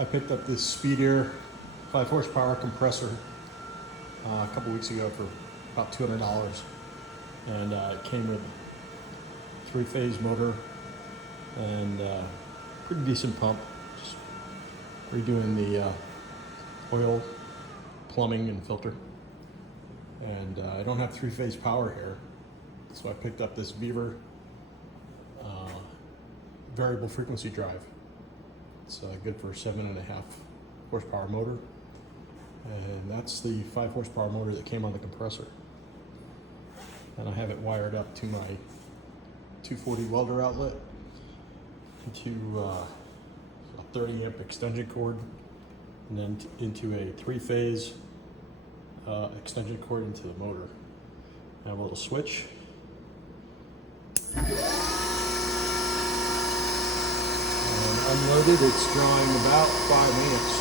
I picked up this Speedaire 5 horsepower compressor a couple weeks ago for about $200, and it came with a 3-phase motor and pretty decent pump. Just redoing the oil, plumbing, and filter. And I don't have 3-phase power here, so I picked up this Vevor variable frequency drive. It's good for a 7.5 horsepower motor, and that's the 5 horsepower motor that came on the compressor. And I have it wired up to my 240 welder outlet, into a 30 amp extension cord, and then into a 3-phase extension cord into the motor. I have a little switch. Unloaded, it's drawing about 5 amps.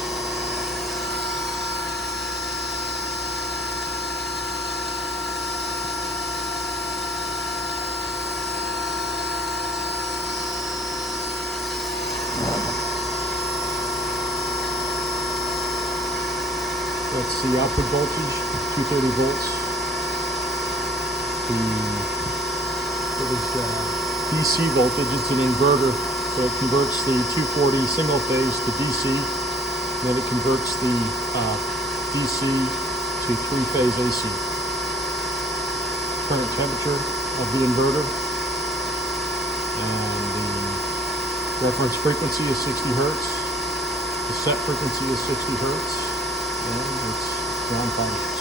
That's the output voltage, 230 volts. The DC voltage, it's an inverter. So it converts the 240 single phase to DC, and then it converts the DC to 3-phase AC. Current temperature of the inverter, and the reference frequency is 60 Hertz. The set frequency is 60 Hertz, and it's ground power.